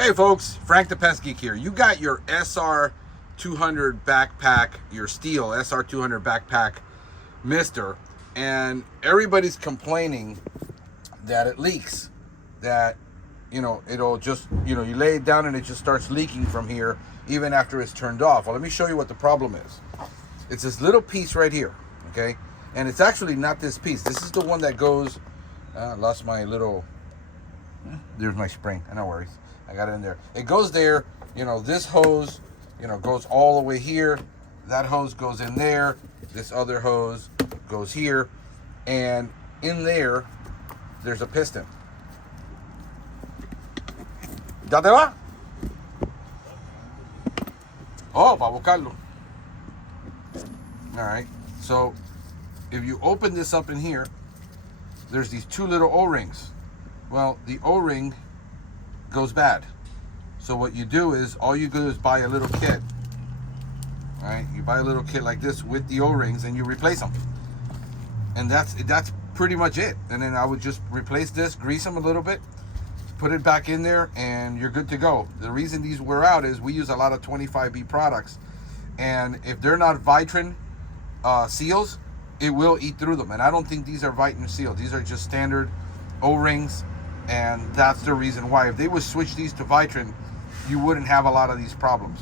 Hey folks, Frank the Pestgeek here. You got your SR200 backpack, your steel SR200 backpack mister, and everybody's complaining that it leaks. That, it'll just, you lay it down and it just starts leaking from here even after it's turned off. Well, let me show you what the problem is. It's this little piece right here, okay? And it's actually not this piece. This is the one that goes, lost my little, there's my spring, no worries. I got it in there. It goes there, this hose, goes all the way here. That hose goes in there. This other hose goes here. And in there, there's a piston. ¿Ya te va? Oh, para buscarlo. All right. So, if you open this up in here, there's these two little O-rings. Well, the O-ring goes bad. So what you do is, all you do is buy a little kit. All right, you buy a little kit like this with the O-rings and you replace them. And that's pretty much it. And then I would just replace this, grease them a little bit, put it back in there, and you're good to go. The reason these wear out is we use a lot of 25B products. And if they're not Viton seals, it will eat through them. And I don't think these are Viton seals. These are just standard O-rings. And that's the reason why. If they would switch these to Viton, you wouldn't have a lot of these problems.